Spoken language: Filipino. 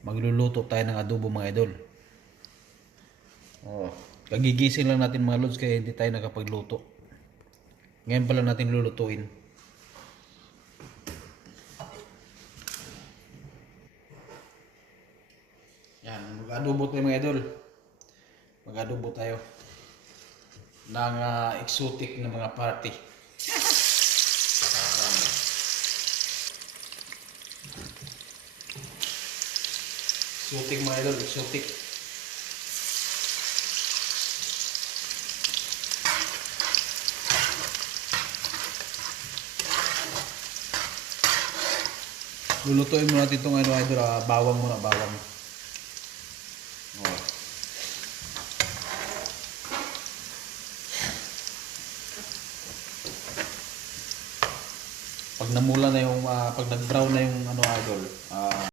Magluluto tayo ng adobo mga idol. Oh, kagigising lang natin mga lods kaya hindi tayo nakapagluto. Ngayon pala natin lulutuin. Yan, mag-adobo tayo mga idol. Mag-adobo tayo ng exotic na mga party. Exotic mga idol, exotic. Lulutuin muna natin itong ano idol, bawang muna, bawang. Oh. Pag namula na yung, pag nag-brown na yung ano idol,